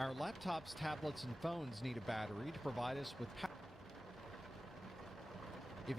Our laptops, tablets, and phones need a battery to provide us with power. If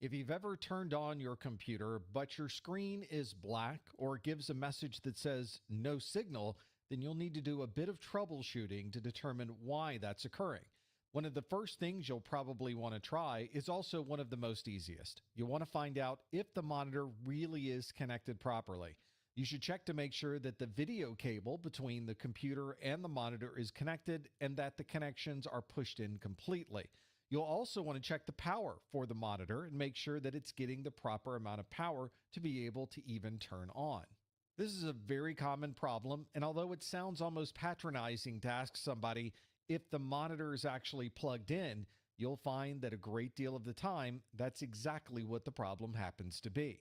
If you've ever turned on your computer, but your screen is black or gives a message that says no signal, then you'll need to do a bit of troubleshooting to determine why that's occurring. One of the first things you'll probably want to try is also one of the most easiest. You'll want to find out if the monitor really is connected properly. You should check to make sure that the video cable between the computer and the monitor is connected and that the connections are pushed in completely. You'll also want to check the power for the monitor and make sure that it's getting the proper amount of power to be able to even turn on. This is a very common problem, and although it sounds almost patronizing to ask somebody if the monitor is actually plugged in, you'll find that a great deal of the time, that's exactly what the problem happens to be.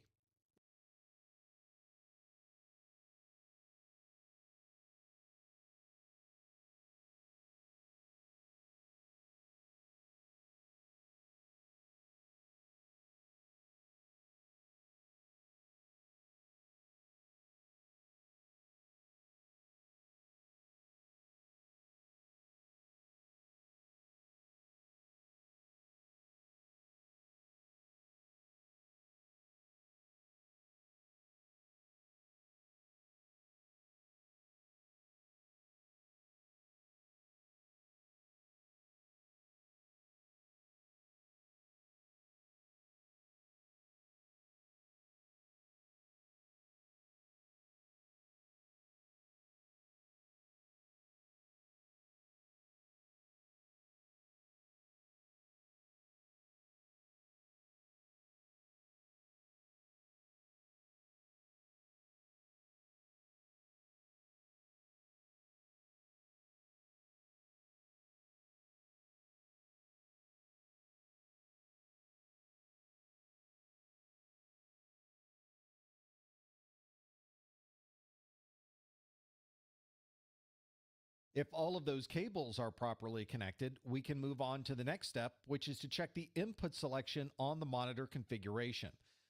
If all of those cables are properly connected, we can move on to the next step, which is to check the input selection on the monitor configuration.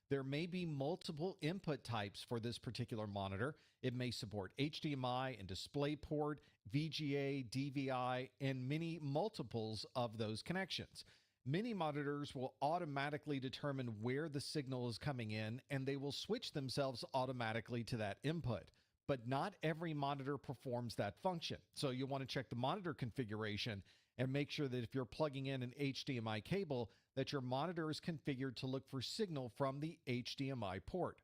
There may be multiple input types for this particular monitor. It may support HDMI and DisplayPort, VGA, DVI, and many multiples of those connections. Many monitors will automatically determine where the signal is coming in, and they will switch themselves automatically to that input. But not every monitor performs that function. So you want to check the monitor configuration and make sure that if you're plugging in an HDMI cable, that your monitor is configured to look for signal from the HDMI port.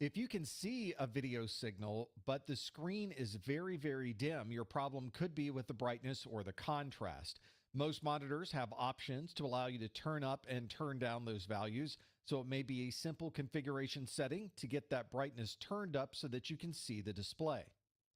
If you can see a video signal, but the screen is very, very dim, your problem could be with the brightness or the contrast. Most monitors have options to allow you to turn up and turn down those values, so it may be a simple configuration setting to get that brightness turned up so that you can see the display.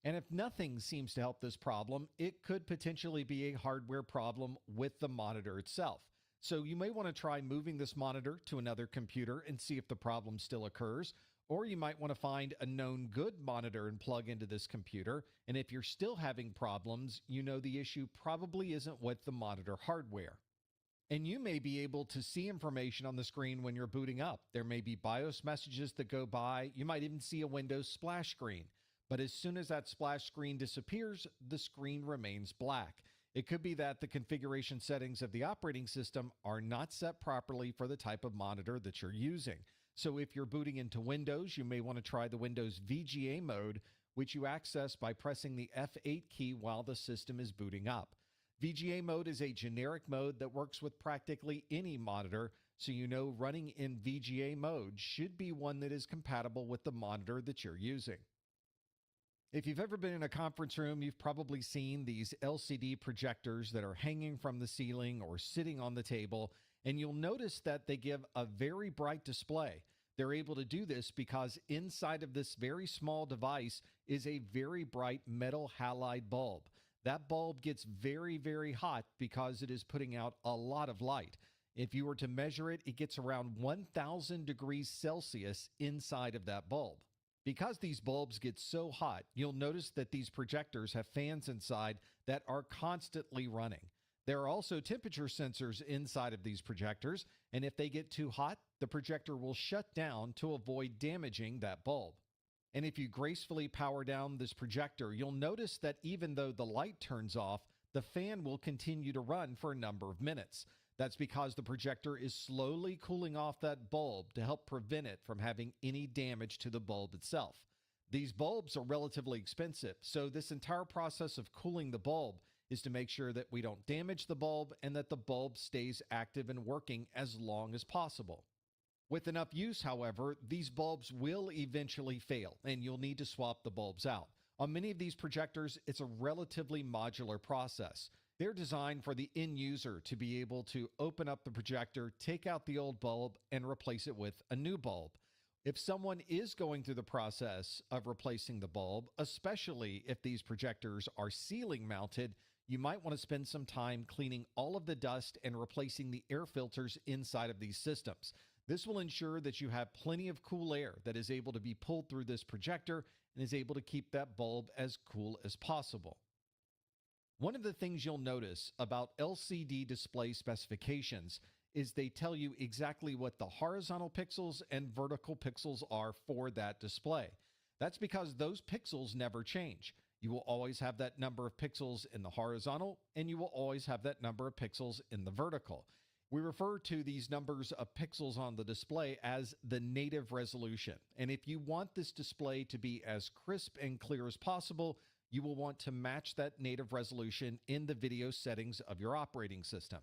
And if nothing seems to help this problem, it could potentially be a hardware problem with the monitor itself. So you may want to try moving this monitor to another computer and see if the problem still occurs. Or you might want to find a known good monitor and plug into this computer. And if you're still having problems, you know the issue probably isn't with the monitor hardware. And you may be able to see information on the screen when you're booting up. There may be BIOS messages that go by. You might even see a Windows splash screen. But as soon as that splash screen disappears, the screen remains black. It could be that the configuration settings of the operating system are not set properly for the type of monitor that you're using. So if you're booting into Windows, you may want to try the Windows VGA mode, which you access by pressing the F8 key while the system is booting up. VGA mode is a generic mode that works with practically any monitor, so you know running in VGA mode should be one that is compatible with the monitor that you're using. If you've ever been in a conference room, you've probably seen these LCD projectors that are hanging from the ceiling or sitting on the table, and you'll notice that they give a very bright display. They're able to do this because inside of this very small device is a very bright metal halide bulb. That bulb gets very, very hot because it is putting out a lot of light. If you were to measure it, it gets around 1,000 degrees Celsius inside of that bulb. Because these bulbs get so hot, you'll notice that these projectors have fans inside that are constantly running. There are also temperature sensors inside of these projectors, and if they get too hot, the projector will shut down to avoid damaging that bulb. And if you gracefully power down this projector, you'll notice that even though the light turns off, the fan will continue to run for a number of minutes. That's because the projector is slowly cooling off that bulb to help prevent it from having any damage to the bulb itself. These bulbs are relatively expensive, so this entire process of cooling the bulb is to make sure that we don't damage the bulb and that the bulb stays active and working as long as possible. With enough use, however, these bulbs will eventually fail, and you'll need to swap the bulbs out. On many of these projectors, it's a relatively modular process. They're designed for the end user to be able to open up the projector, take out the old bulb, and replace it with a new bulb. If someone is going through the process of replacing the bulb, especially if these projectors are ceiling mounted, you might want to spend some time cleaning all of the dust and replacing the air filters inside of these systems. This will ensure that you have plenty of cool air that is able to be pulled through this projector and is able to keep that bulb as cool as possible. One of the things you'll notice about LCD display specifications is they tell you exactly what the horizontal pixels and vertical pixels are for that display. That's because those pixels never change. You will always have that number of pixels in the horizontal, and you will always have that number of pixels in the vertical. We refer to these numbers of pixels on the display as the native resolution. And if you want this display to be as crisp and clear as possible, you will want to match that native resolution in the video settings of your operating system.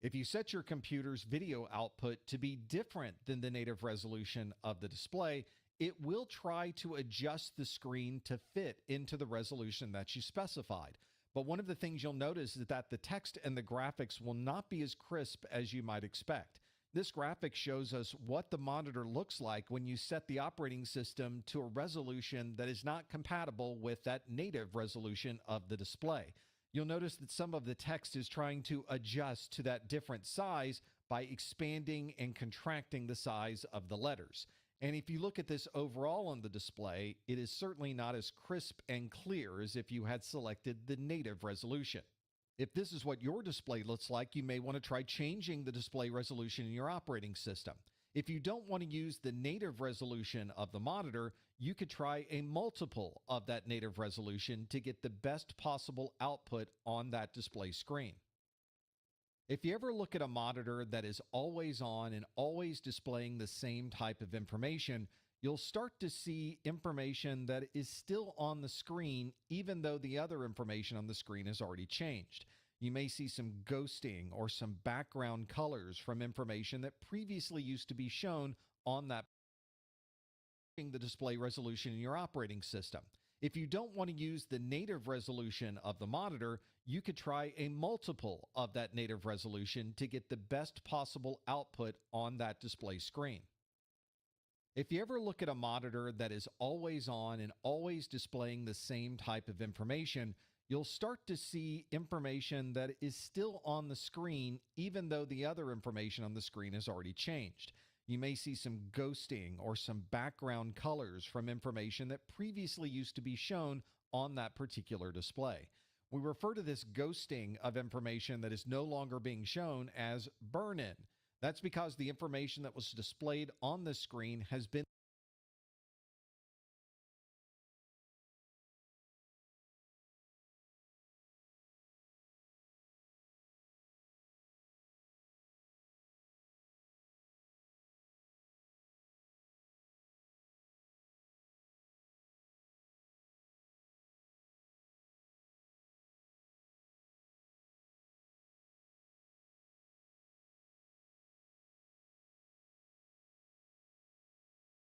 If you set your computer's video output to be different than the native resolution of the display, it will try to adjust the screen to fit into the resolution that you specified. But one of the things you'll notice is that the text and the graphics will not be as crisp as you might expect. This graphic shows us what the monitor looks like when you set the operating system to a resolution that is not compatible with that native resolution of the display. You'll notice that some of the text is trying to adjust to that different size by expanding and contracting the size of the letters. And if you look at this overall on the display, it is certainly not as crisp and clear as if you had selected the native resolution. If this is what your display looks like, you may want to try changing the display resolution in your operating system. If you don't want to use the native resolution of the monitor, you could try a multiple of that native resolution to get the best possible output on that display screen. If you ever look at a monitor that is always on and always displaying the same type of information, you'll start to see information that is still on the screen even though the other information on the screen has already changed. You may see some ghosting or some background colors from information that previously used to be shown on that the display resolution in your operating system. If you don't want to use the native resolution of the monitor, you could try a multiple of that native resolution to get the best possible output on that display screen. If you ever look at a monitor that is always on and always displaying the same type of information, you'll start to see information that is still on the screen even though the other information on the screen has already changed. You may see some ghosting or some background colors from information that previously used to be shown on that particular display. We refer to this ghosting of information that is no longer being shown as burn-in. That's because the information that was displayed on the screen has been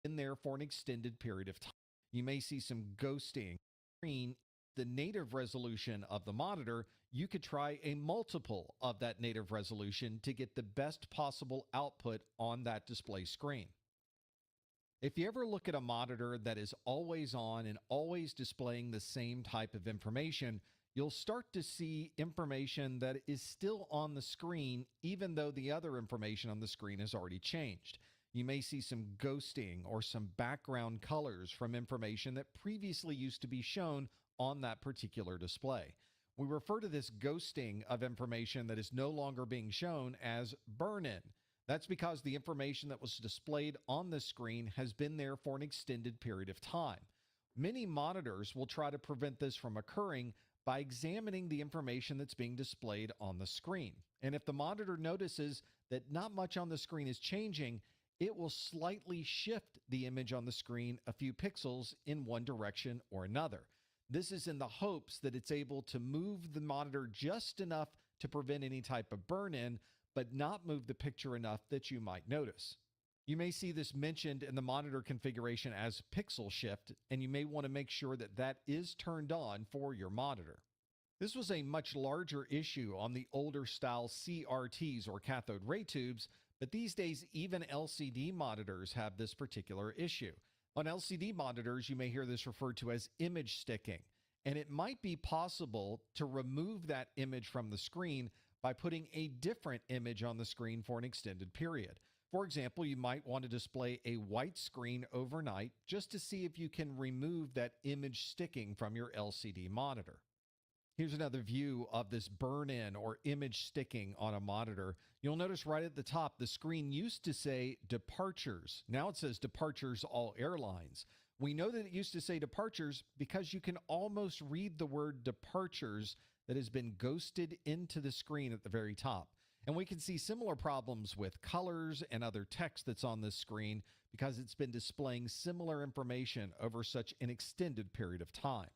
in there for an extended period of time. You may see some ghosting. The native resolution of the monitor, you could try a multiple of that native resolution to get the best possible output on that display screen. If you ever look at a monitor that is always on and always displaying the same type of information, you'll start to see information that is still on the screen even though the other information on the screen has already changed. You may see some ghosting or some background colors from information that previously used to be shown on that particular display. We refer to this ghosting of information that is no longer being shown as burn-in. That's because the information that was displayed on the screen has been there for an extended period of time. Many monitors will try to prevent this from occurring by examining the information that's being displayed on the screen. And if the monitor notices that not much on the screen is changing, it will slightly shift the image on the screen a few pixels in one direction or another. This is in the hopes that it's able to move the monitor just enough to prevent any type of burn-in, but not move the picture enough that you might notice. You may see this mentioned in the monitor configuration as pixel shift, and you may want to make sure that that is turned on for your monitor. This was a much larger issue on the older style CRTs or cathode ray tubes, But these days, even LCD monitors have this particular issue. On LCD monitors, you may hear this referred to as image sticking, and it might be possible to remove that image from the screen by putting a different image on the screen for an extended period. For example, you might want to display a white screen overnight just to see if you can remove that image sticking from your LCD monitor. Here's another view of this burn-in or image sticking on a monitor. You'll notice right at the top, the screen used to say departures. Now it says departures all airlines. We know that it used to say departures because you can almost read the word departures that has been ghosted into the screen at the very top. And we can see similar problems with colors and other text that's on this screen because it's been displaying similar information over such an extended period of time.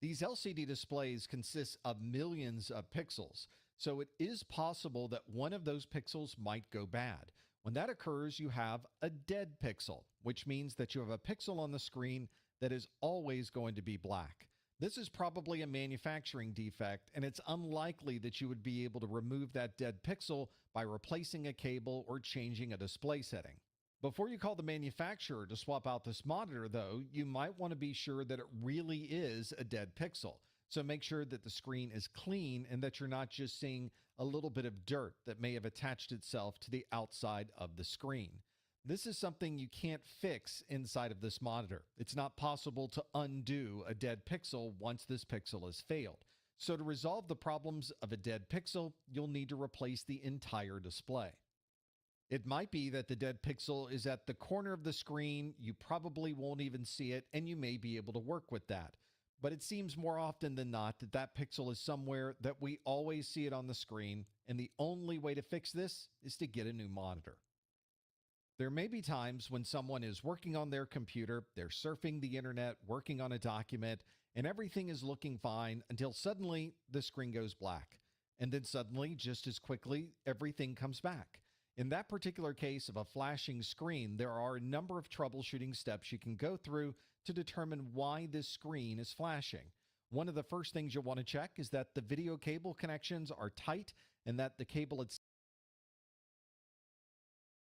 These LCD displays consist of millions of pixels, so it is possible that one of those pixels might go bad. When that occurs, you have a dead pixel, which means that you have a pixel on the screen that is always going to be black. This is probably a manufacturing defect, and it's unlikely that you would be able to remove that dead pixel by replacing a cable or changing a display setting. Before you call the manufacturer to swap out this monitor, though, you might want to be sure that it really is a dead pixel. So make sure that the screen is clean and that you're not just seeing a little bit of dirt that may have attached itself to the outside of the screen. This is something you can't fix inside of this monitor. It's not possible to undo a dead pixel once this pixel has failed. So to resolve the problems of a dead pixel, you'll need to replace the entire display. It might be that the dead pixel is at the corner of the screen, you probably won't even see it, and you may be able to work with that. But it seems more often than not that that pixel is somewhere that we always see it on the screen, and the only way to fix this is to get a new monitor. There may be times when someone is working on their computer, they're surfing the internet, working on a document, and everything is looking fine until suddenly the screen goes black. And then suddenly, just as quickly, everything comes back. In that particular case of a flashing screen, there are a number of troubleshooting steps you can go through to determine why this screen is flashing. One of the first things you'll want to check is that the video cable connections are tight and that the cable itself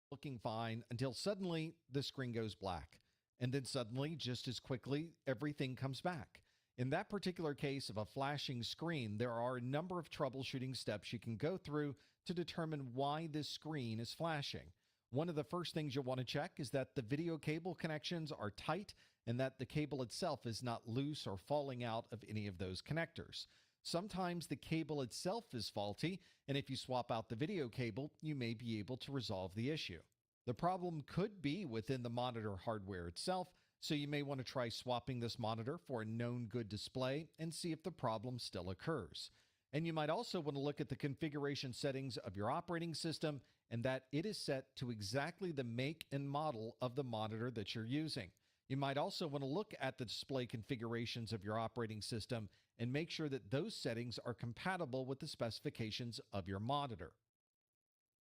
is looking fine until suddenly the screen goes black. And then suddenly, just as quickly, everything comes back. In that particular case of a flashing screen, there are a number of troubleshooting steps you can go through to determine why this screen is flashing. One of the first things you'll want to check is that the video cable connections are tight and that the cable itself is not loose or falling out of any of those connectors. Sometimes the cable itself is faulty, and if you swap out the video cable, you may be able to resolve the issue. The problem could be within the monitor hardware itself, so you may want to try swapping this monitor for a known good display and see if the problem still occurs. And you might also want to look at the configuration settings of your operating system and that it is set to exactly the make and model of the monitor that you're using. You might also want to look at the display configurations of your operating system and make sure that those settings are compatible with the specifications of your monitor.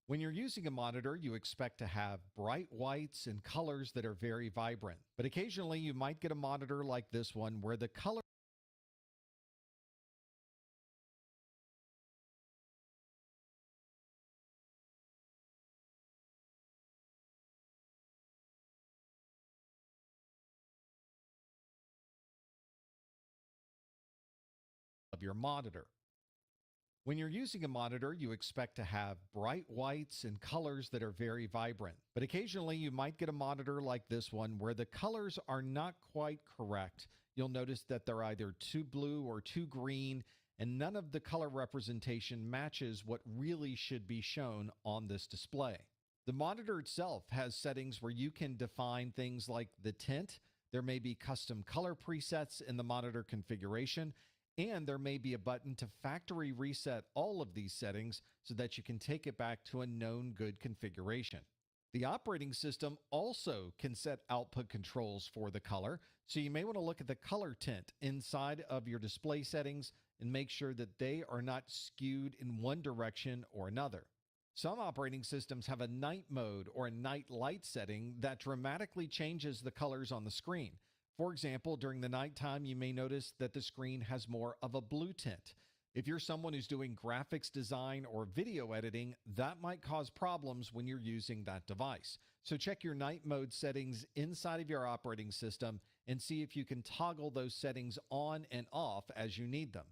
When you're using a monitor, you expect to have bright whites and colors that are very vibrant. But occasionally you might get a monitor like this one where the color of your monitor. When you're using a monitor, you expect to have bright whites and colors that are very vibrant. But occasionally you might get a monitor like this one where the colors are not quite correct. You'll notice that they're either too blue or too green, and none of the color representation matches what really should be shown on this display. The monitor itself has settings where you can define things like the tint. There may be custom color presets in the monitor configuration, and there may be a button to factory reset all of these settings so that you can take it back to a known good configuration. The operating system also can set output controls for the color, so you may want to look at the color tint inside of your display settings and make sure that they are not skewed in one direction or another. Some operating systems have a night mode or a night light setting that dramatically changes the colors on the screen. For example, during the nighttime, you may notice that the screen has more of a blue tint. If you're someone who's doing graphics design or video editing, that might cause problems when you're using that device. So check your night mode settings inside of your operating system and see if you can toggle those settings on and off as you need them.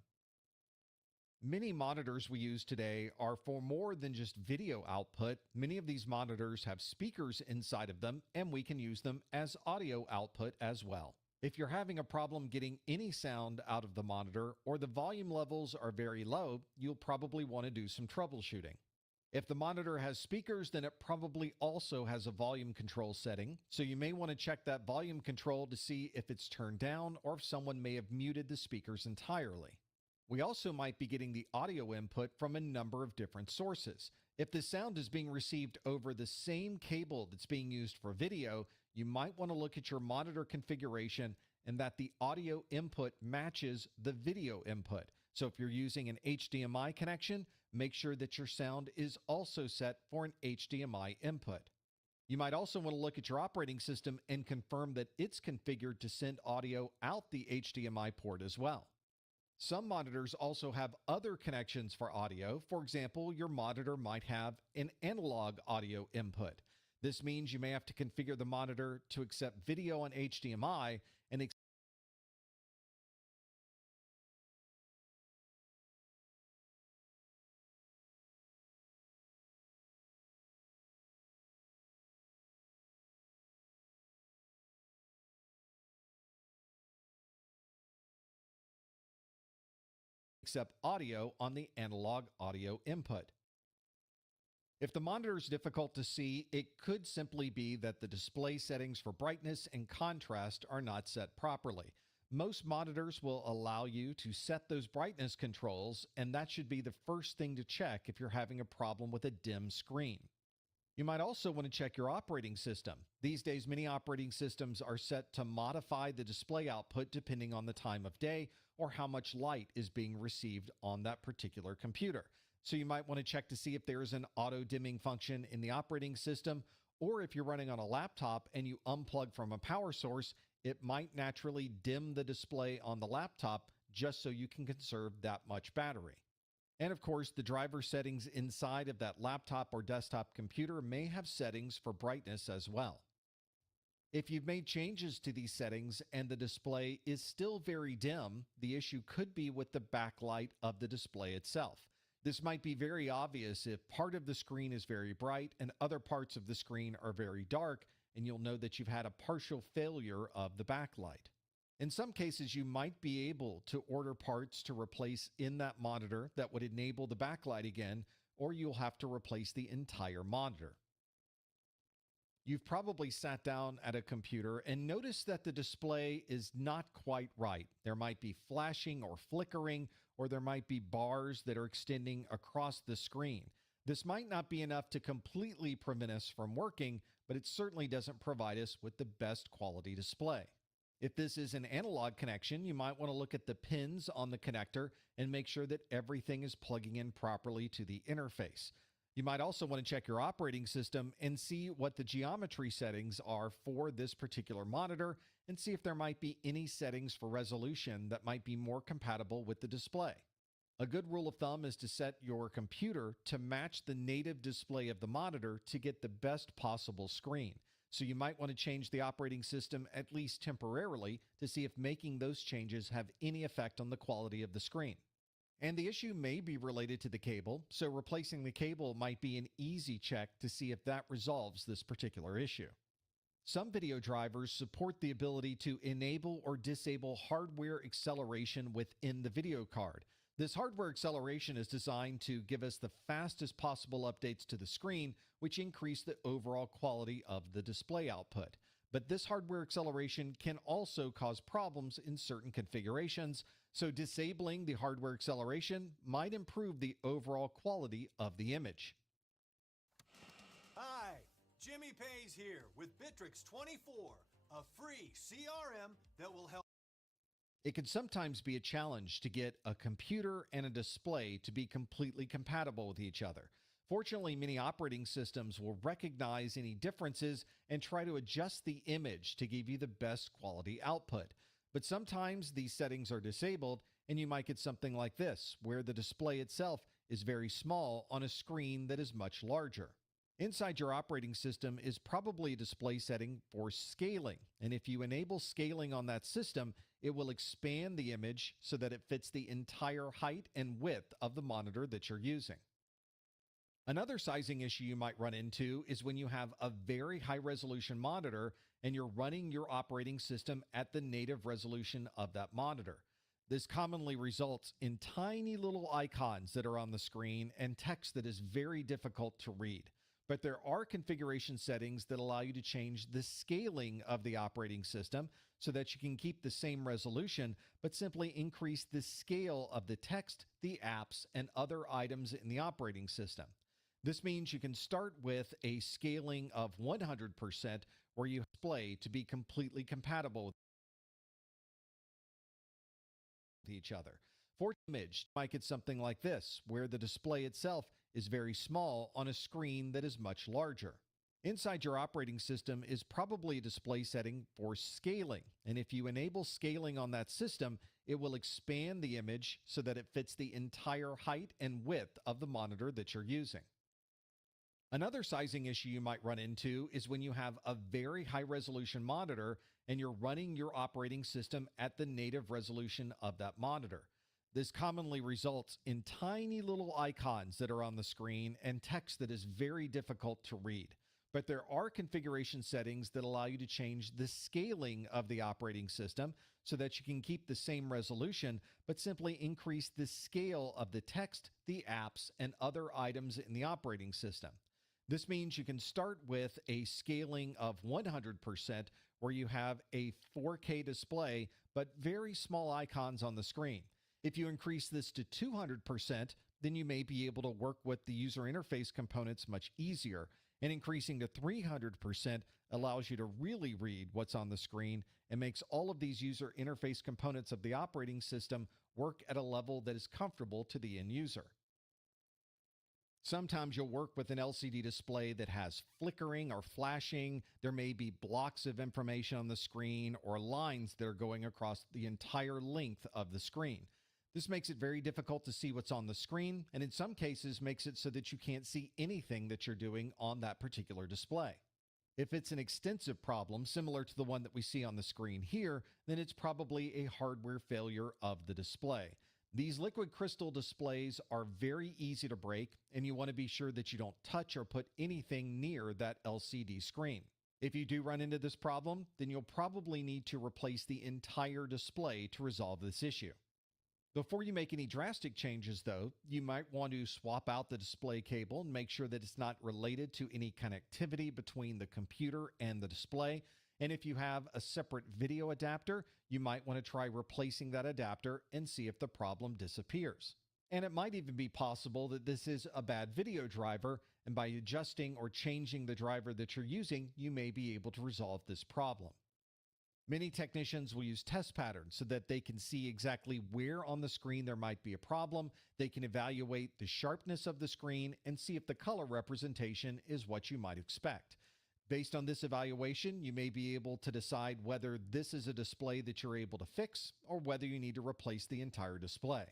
Many monitors we use today are for more than just video output. Many of these monitors have speakers inside of them, and we can use them as audio output as well. If you're having a problem getting any sound out of the monitor or the volume levels are very low, you'll probably want to do some troubleshooting. If the monitor has speakers, then it probably also has a volume control setting, so you may want to check that volume control to see if it's turned down or if someone may have muted the speakers entirely. We also might be getting the audio input from a number of different sources. If the sound is being received over the same cable that's being used for video, you might want to look at your monitor configuration and that the audio input matches the video input. So if you're using an HDMI connection, make sure that your sound is also set for an HDMI input. You might also want to look at your operating system and confirm that it's configured to send audio out the HDMI port as well. Some monitors also have other connections for audio. For example, your monitor might have an analog audio input. This means you may have to configure the monitor to accept video on HDMI and accept audio on the analog audio input. If the monitor is difficult to see, it could simply be that the display settings for brightness and contrast are not set properly. Most monitors will allow you to set those brightness controls, and that should be the first thing to check if you're having a problem with a dim screen. You might also want to check your operating system. These days, many operating systems are set to modify the display output depending on the time of day or how much light is being received on that particular computer. So you might want to check to see if there is an auto dimming function in the operating system, or if you're running on a laptop and you unplug from a power source, it might naturally dim the display on the laptop just so you can conserve that much battery. And of course, the driver settings inside of that laptop or desktop computer may have settings for brightness as well. If you've made changes to these settings and the display is still very dim, the issue could be with the backlight of the display itself. This might be very obvious if part of the screen is very bright and other parts of the screen are very dark, and you'll know that you've had a partial failure of the backlight. In some cases, you might be able to order parts to replace in that monitor that would enable the backlight again, or you'll have to replace the entire monitor. You've probably sat down at a computer and noticed that the display is not quite right. There might be flashing or flickering, or there might be bars that are extending across the screen. This might not be enough to completely prevent us from working, but it certainly doesn't provide us with the best quality display. If this is an analog connection, you might want to look at the pins on the connector and make sure that everything is plugging in properly to the interface. You might also want to check your operating system and see what the geometry settings are for this particular monitor and see if there might be any settings for resolution that might be more compatible with the display. A good rule of thumb is to set your computer to match the native display of the monitor to get the best possible screen. So you might want to change the operating system at least temporarily to see if making those changes have any effect on the quality of the screen. And the issue may be related to the cable, so replacing the cable might be an easy check to see if that resolves this particular issue. Some video drivers support the ability to enable or disable hardware acceleration within the video card. This hardware acceleration is designed to give us the fastest possible updates to the screen, which increase the overall quality of the display output. But this hardware acceleration can also cause problems in certain configurations, so disabling the hardware acceleration might improve the overall quality of the image. Hi, Jimmy Pays here with Bitrix 24, a free CRM that will help. It can sometimes be a challenge to get a computer and a display to be completely compatible with each other. Fortunately, many operating systems will recognize any differences and try to adjust the image to give you the best quality output. But sometimes these settings are disabled, and you might get something like this, where the display itself is very small on a screen that is much larger. Inside your operating system is probably a display setting for scaling, and if you enable scaling on that system, it will expand the image so that it fits the entire height and width of the monitor that you're using. Another sizing issue you might run into is when you have a very high resolution monitor and you're running your operating system at the native resolution of that monitor. This commonly results in tiny little icons that are on the screen and text that is very difficult to read. But there are configuration settings that allow you to change the scaling of the operating system so that you can keep the same resolution, but simply increase the scale of the text, the apps, and other items in the operating system. This means you can start with a scaling of 100% where you display to be completely compatible with each other. For image, you might get something like this, where the display itself is very small on a screen that is much larger. Inside your operating system is probably a display setting for scaling, and if you enable scaling on that system, it will expand the image so that it fits the entire height and width of the monitor that you're using. Another sizing issue you might run into is when you have a very high resolution monitor and you're running your operating system at the native resolution of that monitor. This commonly results in tiny little icons that are on the screen and text that is very difficult to read. But there are configuration settings that allow you to change the scaling of the operating system so that you can keep the same resolution, but simply increase the scale of the text, the apps, and other items in the operating system. This means you can start with a scaling of 100% where you have a 4K display, but very small icons on the screen. If you increase this to 200%, then you may be able to work with the user interface components much easier. And increasing to 300% allows you to really read what's on the screen and makes all of these user interface components of the operating system work at a level that is comfortable to the end user. Sometimes you'll work with an LCD display that has flickering or flashing. There may be blocks of information on the screen or lines that are going across the entire length of the screen. This makes it very difficult to see what's on the screen, and in some cases makes it so that you can't see anything that you're doing on that particular display. If it's an extensive problem, similar to the one that we see on the screen here, then it's probably a hardware failure of the display. These liquid crystal displays are very easy to break, and you want to be sure that you don't touch or put anything near that LCD screen. If you do run into this problem, then you'll probably need to replace the entire display to resolve this issue. Before you make any drastic changes, though, you might want to swap out the display cable and make sure that it's not related to any connectivity between the computer and the display. And if you have a separate video adapter, you might want to try replacing that adapter and see if the problem disappears. And it might even be possible that this is a bad video driver, and by adjusting or changing the driver that you're using, you may be able to resolve this problem. Many technicians will use test patterns so that they can see exactly where on the screen there might be a problem. They can evaluate the sharpness of the screen and see if the color representation is what you might expect. Based on this evaluation, you may be able to decide whether this is a display that you're able to fix or whether you need to replace the entire display.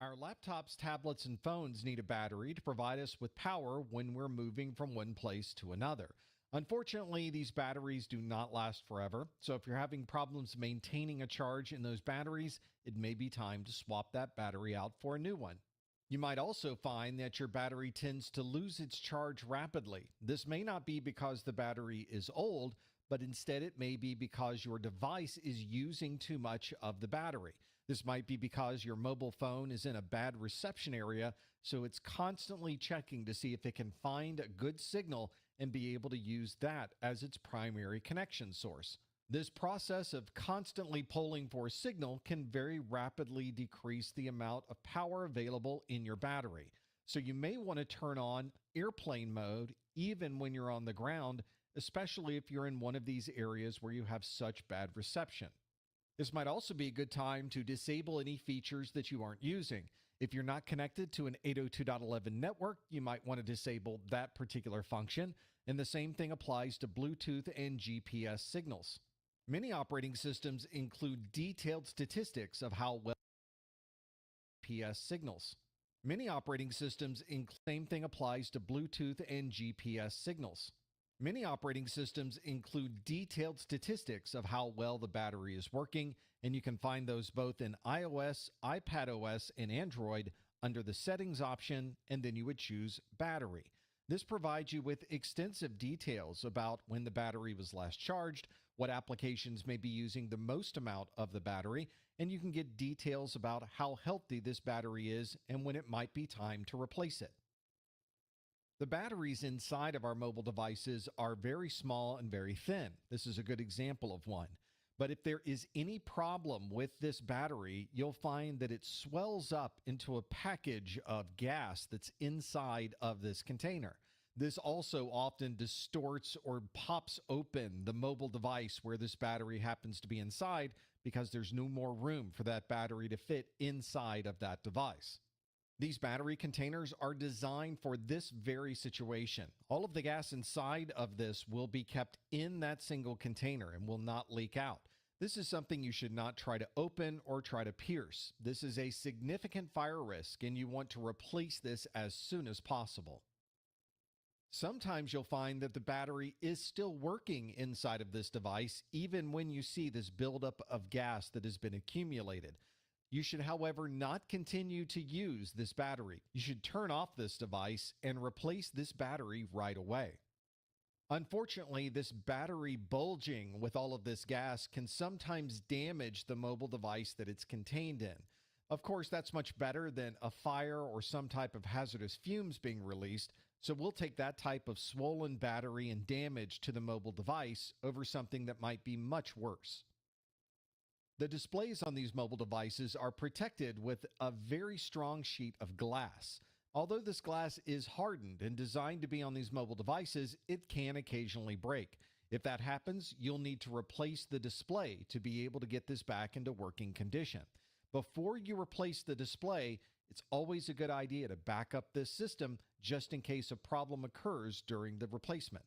Our laptops, tablets, and phones need a battery to provide us with power when we're moving from one place to another. Unfortunately, these batteries do not last forever, so if you're having problems maintaining a charge in those batteries, it may be time to swap that battery out for a new one. You might also find that your battery tends to lose its charge rapidly. This may not be because the battery is old, but instead it may be because your device is using too much of the battery. This might be because your mobile phone is in a bad reception area, so it's constantly checking to see if it can find a good signal and be able to use that as its primary connection source. This process of constantly polling for a signal can very rapidly decrease the amount of power available in your battery. So you may want to turn on airplane mode even when you're on the ground, especially if you're in one of these areas where you have such bad reception. This might also be a good time to disable any features that you aren't using. If you're not connected to an 802.11 network, you might want to disable that particular function, and the same thing applies to Bluetooth and GPS signals. Many operating systems include detailed statistics of how well GPS signals. Many operating systems same thing applies to Bluetooth and GPS signals. Many operating systems include detailed statistics of how well the battery is working, and you can find those both in iOS, iPadOS, and Android under the Settings option, and then you would choose Battery. This provides you with extensive details about when the battery was last charged, what applications may be using the most amount of the battery, and you can get details about how healthy this battery is and when it might be time to replace it. The batteries inside of our mobile devices are very small and very thin. This is a good example of one. But if there is any problem with this battery, you'll find that it swells up into a package of gas that's inside of this container. This also often distorts or pops open the mobile device where this battery happens to be inside because there's no more room for that battery to fit inside of that device. These battery containers are designed for this very situation. All of the gas inside of this will be kept in that single container and will not leak out. This is something you should not try to open or try to pierce. This is a significant fire risk, and you want to replace this as soon as possible. Sometimes you'll find that the battery is still working inside of this device, even when you see this buildup of gas that has been accumulated. You should, however, not continue to use this battery. You should turn off this device and replace this battery right away. Unfortunately, this battery bulging with all of this gas can sometimes damage the mobile device that it's contained in. Of course, that's much better than a fire or some type of hazardous fumes being released, so we'll take that type of swollen battery and damage to the mobile device over something that might be much worse. The displays on these mobile devices are protected with a very strong sheet of glass. Although this glass is hardened and designed to be on these mobile devices, it can occasionally break. If that happens, you'll need to replace the display to be able to get this back into working condition. Before you replace the display, it's always a good idea to back up this system just in case a problem occurs during the replacement.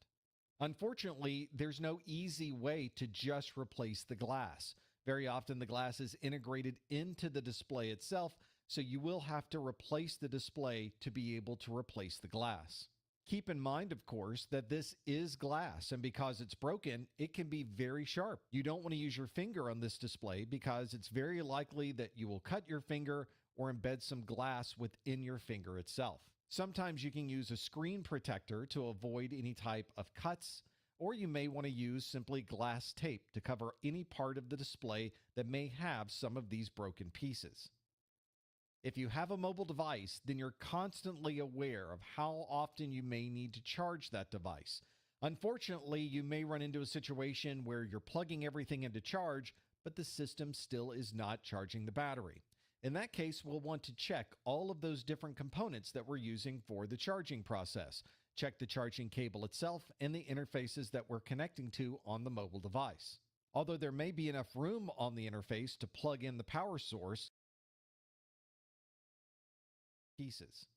Unfortunately, there's no easy way to just replace the glass. Very often the glass is integrated into the display itself, so you will have to replace the display to be able to replace the glass. Keep in mind, of course, that this is glass, and because it's broken, it can be very sharp. You don't want to use your finger on this display because it's very likely that you will cut your finger or embed some glass within your finger itself. Sometimes you can use a screen protector to avoid any type of cuts, or you may want to use simply glass tape to cover any part of the display that may have some of these broken pieces. If you have a mobile device, then you're constantly aware of how often you may need to charge that device. Unfortunately, you may run into a situation where you're plugging everything into charge, but the system still is not charging the battery. In that case, we'll want to check all of those different components that we're using for the charging process. Check the charging cable itself and the interfaces that we're connecting to on the mobile device. Although there may be enough room on the interface to plug in the power source pieces.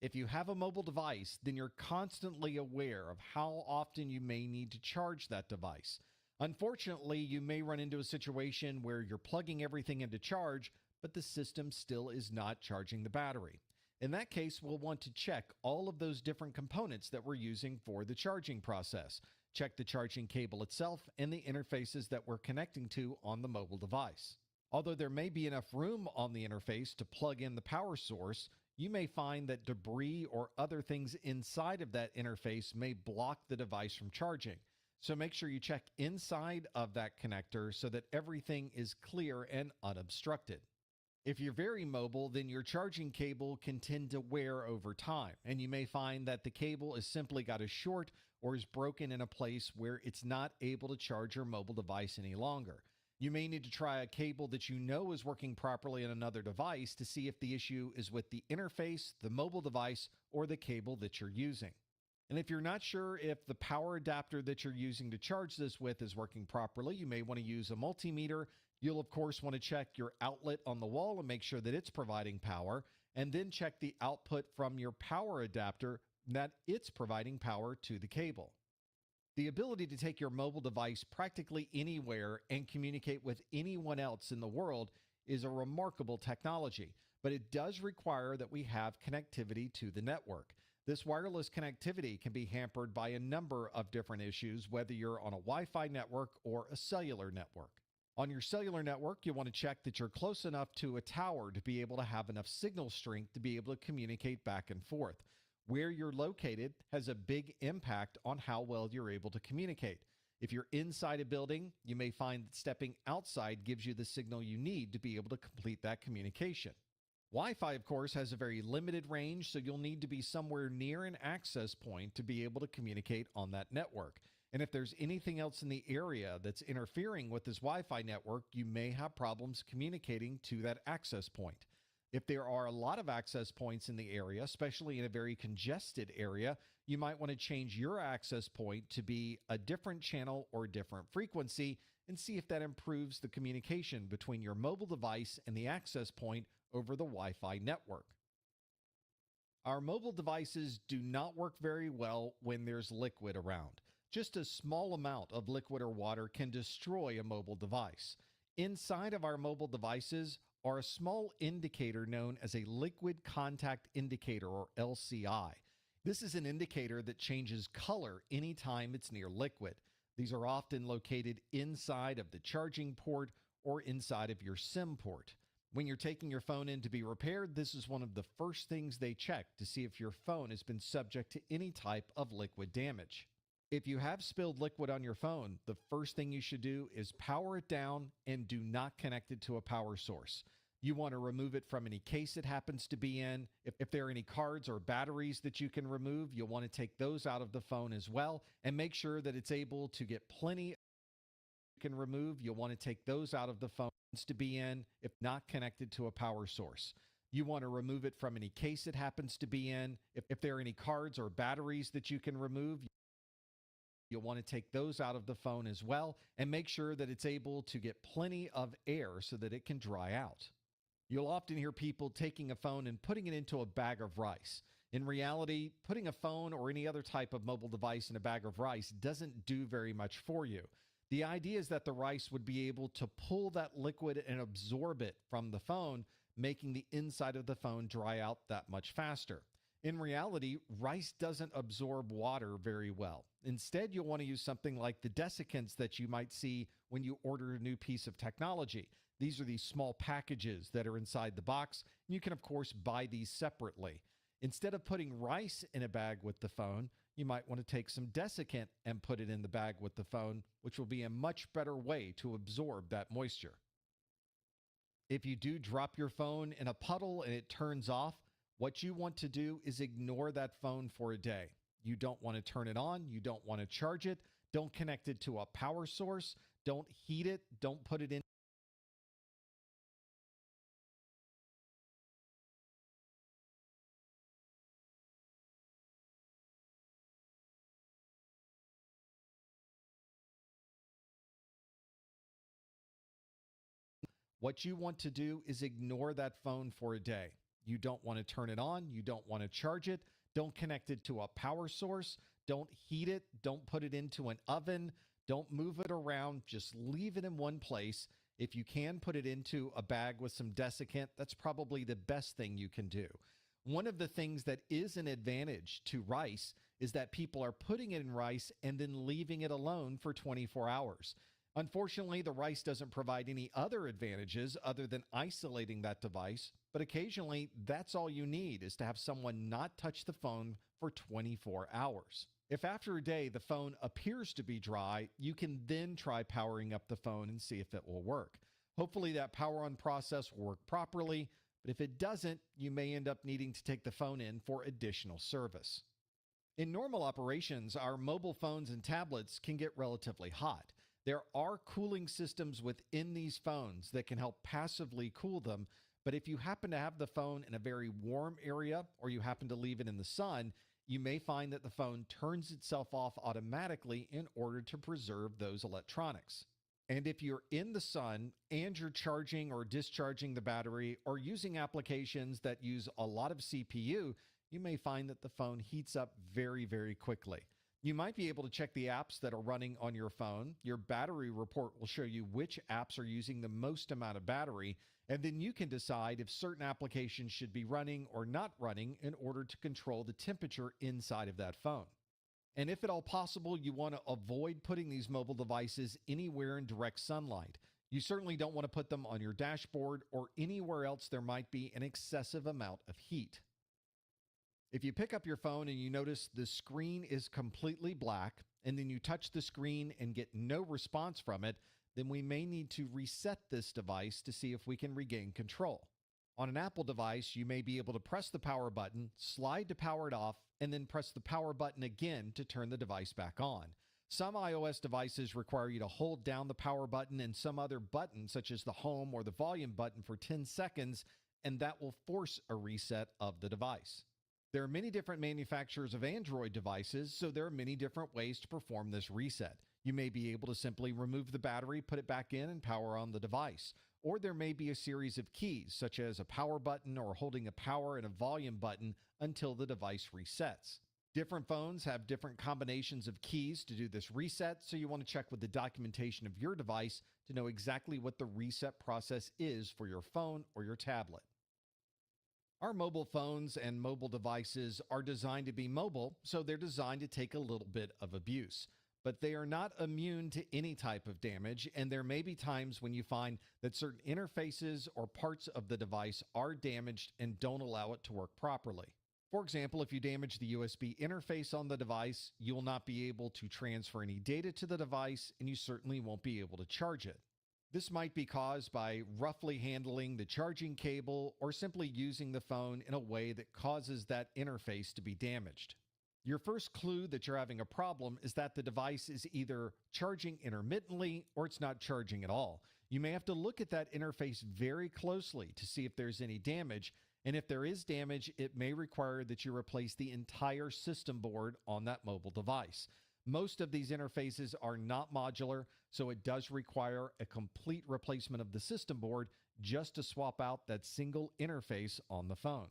If you have a mobile device, then you're constantly aware of how often you may need to charge that device. Unfortunately, you may run into a situation where you're plugging everything into charge, but the system still is not charging the battery. In that case, we'll want to check all of those different components that we're using for the charging process. Check the charging cable itself and the interfaces that we're connecting to on the mobile device. Although there may be enough room on the interface to plug in the power source, you may find that debris or other things inside of that interface may block the device from charging. So make sure you check inside of that connector so that everything is clear and unobstructed. If you're very mobile, then your charging cable can tend to wear over time, and you may find that the cable has simply got a short or is broken in a place where it's not able to charge your mobile device any longer. You may need to try a cable that you know is working properly on another device to see if the issue is with the interface, the mobile device, or the cable that you're using. And if you're not sure if the power adapter that you're using to charge this with is working properly, you may want to use a multimeter You'll, of course, want to check your outlet on the wall and make sure that it's providing power, and then check the output from your power adapter that it's providing power to the cable. The ability to take your mobile device practically anywhere and communicate with anyone else in the world is a remarkable technology, but it does require that we have connectivity to the network. This wireless connectivity can be hampered by a number of different issues, whether you're on a Wi-Fi network or a cellular network. On your cellular network, you want to check that you're close enough to a tower to be able to have enough signal strength to be able to communicate back and forth. Where you're located has a big impact on how well you're able to communicate. If you're inside a building, you may find that stepping outside gives you the signal you need to be able to complete that communication. Wi-Fi, of course, has a very limited range, so you'll need to be somewhere near an access point to be able to communicate on that network. And if there's anything else in the area that's interfering with this Wi-Fi network, you may have problems communicating to that access point. If there are a lot of access points in the area, especially in a very congested area, you might want to change your access point to be a different channel or different frequency and see if that improves the communication between your mobile device and the access point over the Wi-Fi network. Our mobile devices do not work very well when there's liquid around. Just a small amount of liquid or water can destroy a mobile device. Inside of our mobile devices are a small indicator known as a liquid contact indicator, or LCI. This is an indicator that changes color anytime it's near liquid. These are often located inside of the charging port or inside of your SIM port. When you're taking your phone in to be repaired, this is one of the first things they check to see if your phone has been subject to any type of liquid damage. If you have spilled liquid on your phone, the first thing you should do is power it down and do not connect it to a power source. You want to remove it from any case it happens to be in. If there are any cards or batteries that you can remove, you'll want to take those out of the phone as well and make sure that it's able to get plenty. You'll want to take those out of the phones to be in if not connected to a power source. You want to remove it from any case it happens to be in. If there are any cards or batteries that you can remove, you'll want to take those out of the phone as well and make sure that it's able to get plenty of air so that it can dry out. You'll often hear people taking a phone and putting it into a bag of rice. In reality, putting a phone or any other type of mobile device in a bag of rice doesn't do very much for you. The idea is that the rice would be able to pull that liquid and absorb it from the phone, making the inside of the phone dry out that much faster. In reality, rice doesn't absorb water very well. Instead, you'll want to use something like the desiccants that you might see when you order a new piece of technology. These are these small packages that are inside the box. You can, of course, buy these separately. Instead of putting rice in a bag with the phone, you might want to take some desiccant and put it in the bag with the phone, which will be a much better way to absorb that moisture. If you do drop your phone in a puddle and it turns off, what you want to do is ignore that phone for a day. You don't want to turn it on. You don't want to charge it. Don't connect it to a power source. Don't heat it. Don't put it in. What you want to do is ignore that phone for a day. You don't want to turn it on. You don't want to charge it. Don't connect it to a power source. Don't heat it. Don't put it into an oven. Don't move it around. Just leave it in one place. If you can put it into a bag with some desiccant, that's probably the best thing you can do. One of the things that is an advantage to rice is that people are putting it in rice and then leaving it alone for 24 hours. Unfortunately, the rice doesn't provide any other advantages other than isolating that device, but occasionally that's all you need is to have someone not touch the phone for 24 hours. If after a day the phone appears to be dry, you can then try powering up the phone and see if it will work. Hopefully that power on process will work properly, but if it doesn't, you may end up needing to take the phone in for additional service. In normal operations, our mobile phones and tablets can get relatively hot. There are cooling systems within these phones that can help passively cool them, but if you happen to have the phone in a very warm area or you happen to leave it in the sun, you may find that the phone turns itself off automatically in order to preserve those electronics. And if you're in the sun and you're charging or discharging the battery or using applications that use a lot of CPU, you may find that the phone heats up very, very quickly. You might be able to check the apps that are running on your phone. Your battery report will show you which apps are using the most amount of battery, and then you can decide if certain applications should be running or not running in order to control the temperature inside of that phone. And if at all possible, you want to avoid putting these mobile devices anywhere in direct sunlight. You certainly don't want to put them on your dashboard or anywhere else there might be an excessive amount of heat. If you pick up your phone and you notice the screen is completely black, and then you touch the screen and get no response from it, then we may need to reset this device to see if we can regain control. On an Apple device, you may be able to press the power button, slide to power it off, and then press the power button again to turn the device back on. Some iOS devices require you to hold down the power button and some other button, such as the home or the volume button, for 10 seconds, and that will force a reset of the device. There are many different manufacturers of Android devices, so there are many different ways to perform this reset. You may be able to simply remove the battery, put it back in, and power on the device. Or there may be a series of keys, such as a power button or holding a power and a volume button until the device resets. Different phones have different combinations of keys to do this reset, so you want to check with the documentation of your device to know exactly what the reset process is for your phone or your tablet. Our mobile phones and mobile devices are designed to be mobile, so they're designed to take a little bit of abuse. But they are not immune to any type of damage, and there may be times when you find that certain interfaces or parts of the device are damaged and don't allow it to work properly. For example, if you damage the USB interface on the device, you will not be able to transfer any data to the device, and you certainly won't be able to charge it. This might be caused by roughly handling the charging cable or simply using the phone in a way that causes that interface to be damaged. Your first clue that you're having a problem is that the device is either charging intermittently or it's not charging at all. You may have to look at that interface very closely to see if there's any damage, and if there is damage, it may require that you replace the entire system board on that mobile device. Most of these interfaces are not modular, so it does require a complete replacement of the system board just to swap out that single interface on the phone.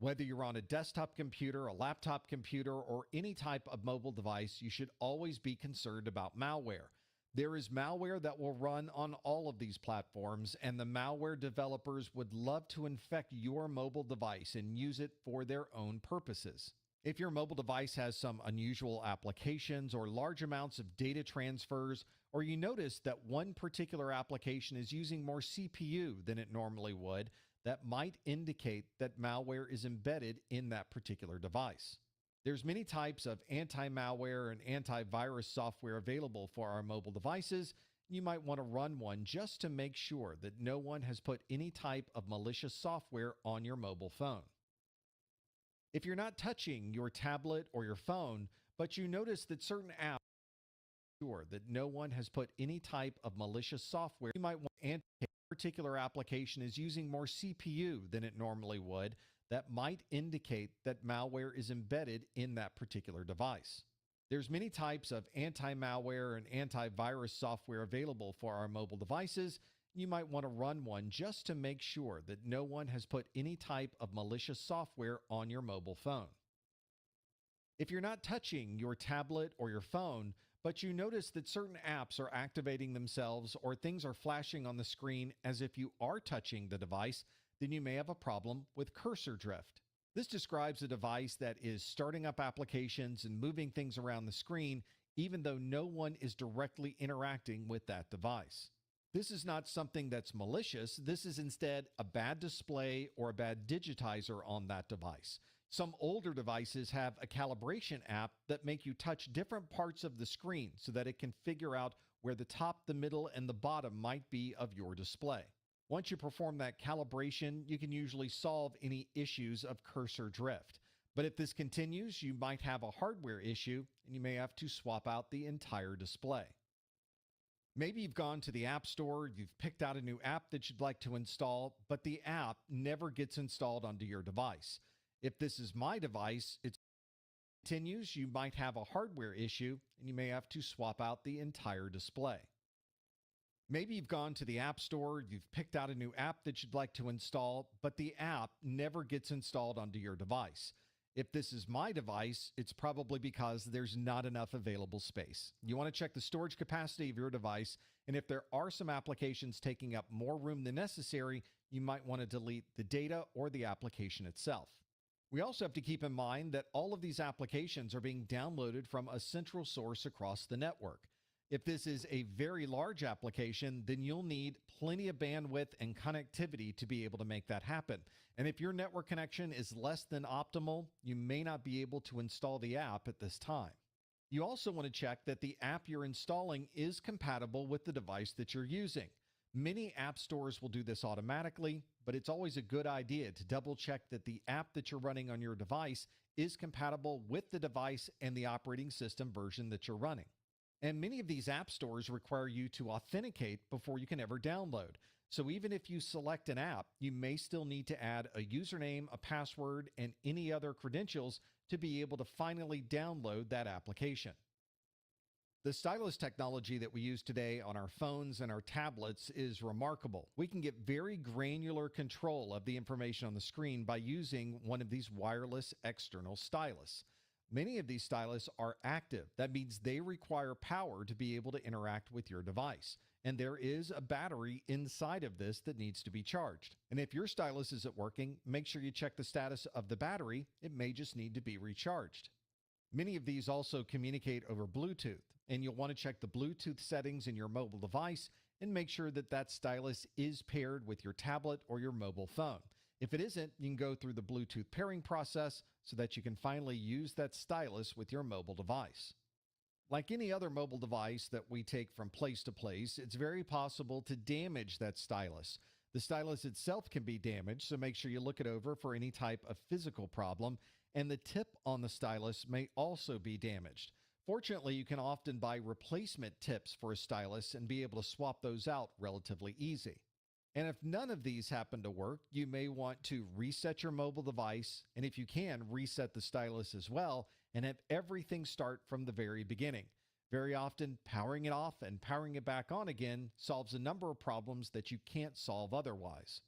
Whether you're on a desktop computer, a laptop computer, or any type of mobile device, you should always be concerned about malware. There is malware that will run on all of these platforms, and the malware developers would love to infect your mobile device and use it for their own purposes. If your mobile device has some unusual applications or large amounts of data transfers, or you notice that one particular application is using more CPU than it normally would, that might indicate that malware is embedded in that particular device. There's many types of anti-malware and antivirus software available for our mobile devices. You might want to run one just to make sure that no one has put any type of malicious software on your mobile phone. If you're not touching your tablet or your phone, but you notice that certain apps sure that no one has put any type of malicious software, you might want to a particular application is using more CPU than it normally would, that might indicate that malware is embedded in that particular device. There's many types of anti-malware and antivirus software available for our mobile devices. You might want to run one just to make sure that no one has put any type of malicious software on your mobile phone. If you're not touching your tablet or your phone, but you notice that certain apps are activating themselves or things are flashing on the screen as if you are touching the device, then you may have a problem with cursor drift. This describes a device that is starting up applications and moving things around the screen, even though no one is directly interacting with that device. This is not something that's malicious. This is instead a bad display or a bad digitizer on that device. Some older devices have a calibration app that make you touch different parts of the screen so that it can figure out where the top, the middle, and the bottom might be of your display. Once you perform that calibration, you can usually solve any issues of cursor drift. But if this continues, you might have a hardware issue and you may have to swap out the entire display. Maybe you've gone to the App Store, you've picked out a new app that you'd like to install, but the app never gets installed onto your device. If this is my device, it continues, you might have a hardware issue and you may have to swap out the entire display. Maybe you've gone to the App Store, you've picked out a new app that you'd like to install, but the app never gets installed onto your device. If this is my device, it's probably because there's not enough available space. You want to check the storage capacity of your device, and if there are some applications taking up more room than necessary, you might want to delete the data or the application itself. We also have to keep in mind that all of these applications are being downloaded from a central source across the network. If this is a very large application, then you'll need plenty of bandwidth and connectivity to be able to make that happen. And if your network connection is less than optimal, you may not be able to install the app at this time. You also want to check that the app you're installing is compatible with the device that you're using. Many app stores will do this automatically, but it's always a good idea to double check that the app that you're running on your device is compatible with the device and the operating system version that you're running. And many of these app stores require you to authenticate before you can ever download. So even if you select an app, you may still need to add a username, a password, and any other credentials to be able to finally download that application. The stylus technology that we use today on our phones and our tablets is remarkable. We can get very granular control of the information on the screen by using one of these wireless external stylus. Many of these stylus are active. That means they require power to be able to interact with your device. And there is a battery inside of this that needs to be charged. And if your stylus isn't working, make sure you check the status of the battery. It may just need to be recharged. Many of these also communicate over Bluetooth, and you'll want to check the Bluetooth settings in your mobile device and make sure that that stylus is paired with your tablet or your mobile phone. If it isn't, you can go through the Bluetooth pairing process so that you can finally use that stylus with your mobile device. Like any other mobile device that we take from place to place, it's very possible to damage that stylus. The stylus itself can be damaged, so make sure you look it over for any type of physical problem, and the tip on the stylus may also be damaged. Fortunately, you can often buy replacement tips for a stylus and be able to swap those out relatively easy. And if none of these happen to work, you may want to reset your mobile device, and if you can, reset the stylus as well, and have everything start from the very beginning. Very often, powering it off and powering it back on again solves a number of problems that you can't solve otherwise.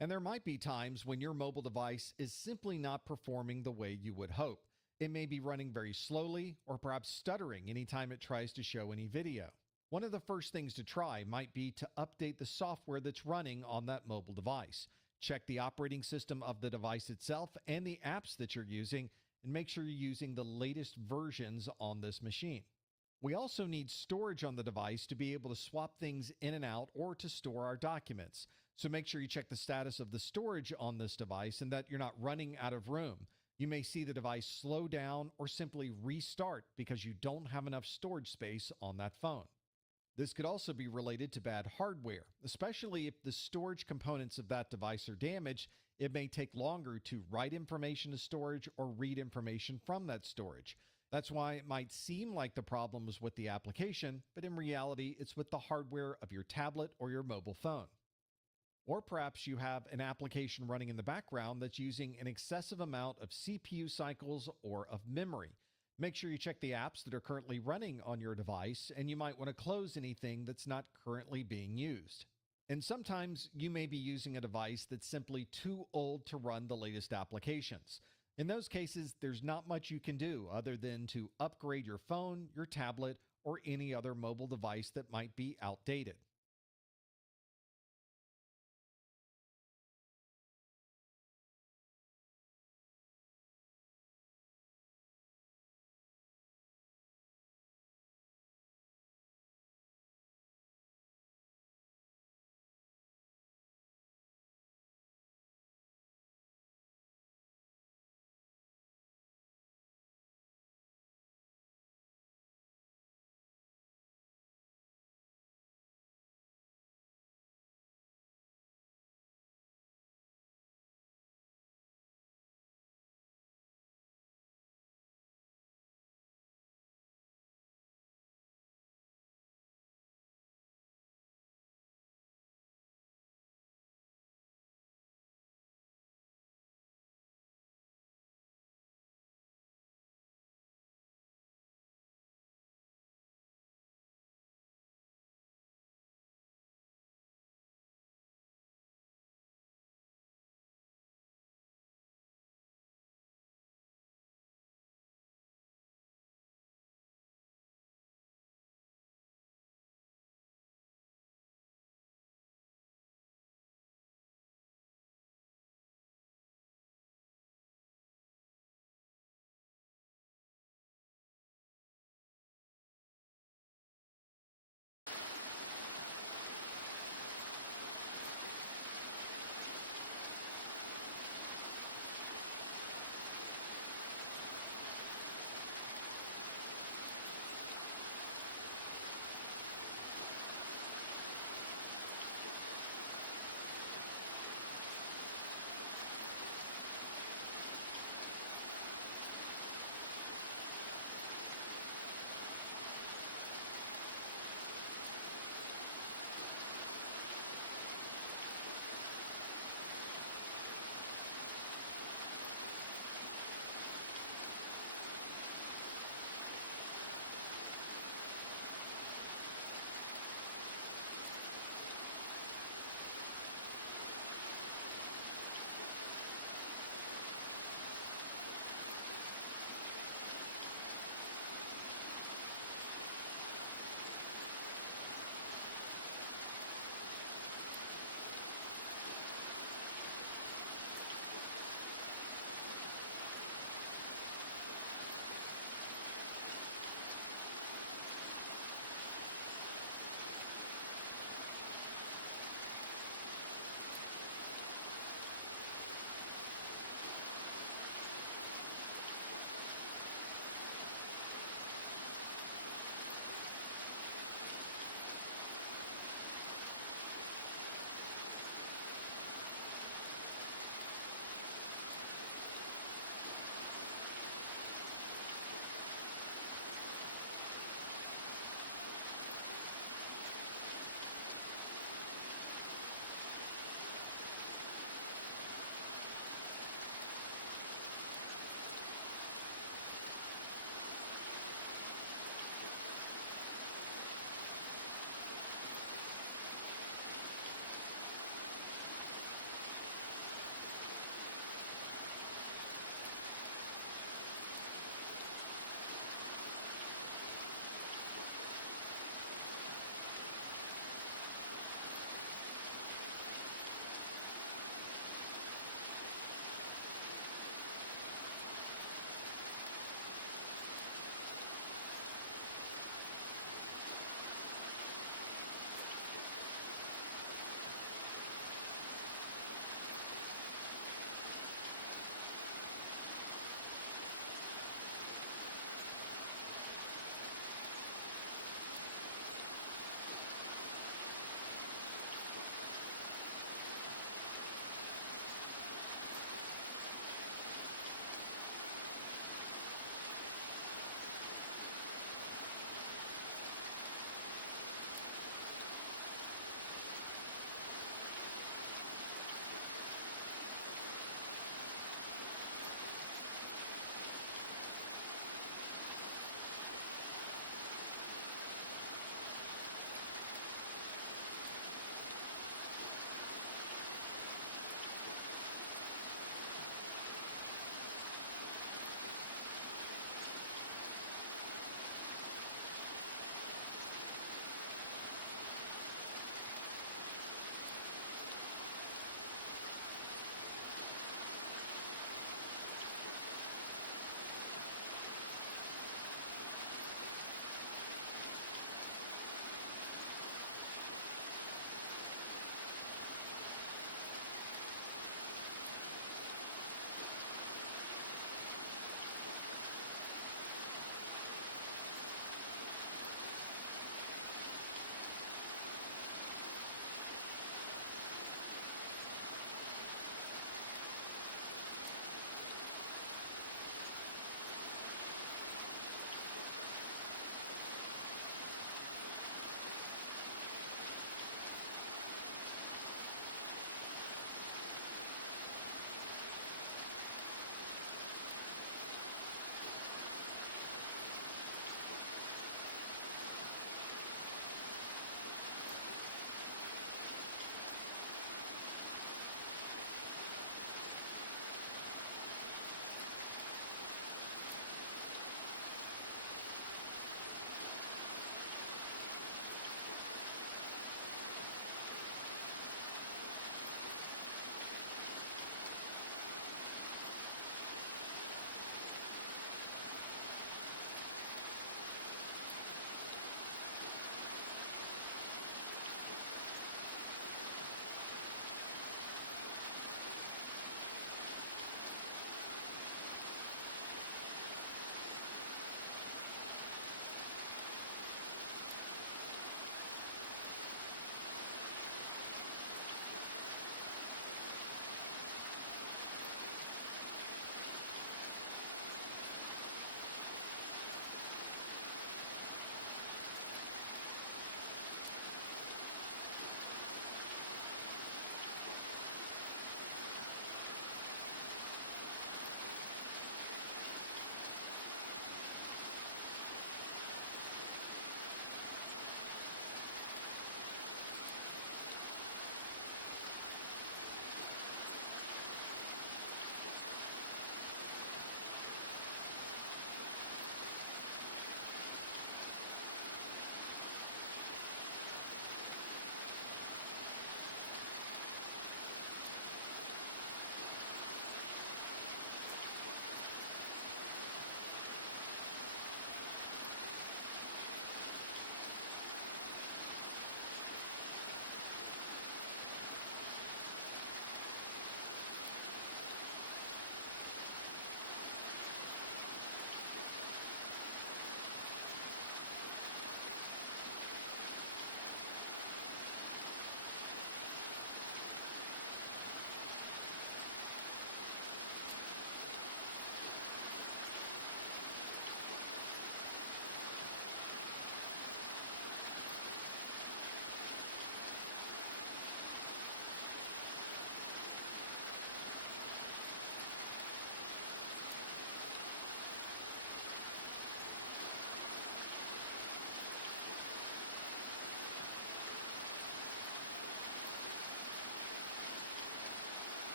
And there might be times when your mobile device is simply not performing the way you would hope. It may be running very slowly or perhaps stuttering anytime it tries to show any video. One of the first things to try might be to update the software that's running on that mobile device. Check the operating system of the device itself and the apps that you're using, and make sure you're using the latest versions on this machine. We also need storage on the device to be able to swap things in and out or to store our documents. So make sure you check the status of the storage on this device and that you're not running out of room. You may see the device slow down or simply restart because you don't have enough storage space on that phone. This could also be related to bad hardware, especially if the storage components of that device are damaged. It may take longer to write information to storage or read information from that storage. That's why it might seem like the problem is with the application, but in reality, it's with the hardware of your tablet or your mobile phone. Or perhaps you have an application running in the background that's using an excessive amount of CPU cycles or of memory. Make sure you check the apps that are currently running on your device, and you might want to close anything that's not currently being used. And sometimes you may be using a device that's simply too old to run the latest applications. In those cases, there's not much you can do other than to upgrade your phone, your tablet, or any other mobile device that might be outdated.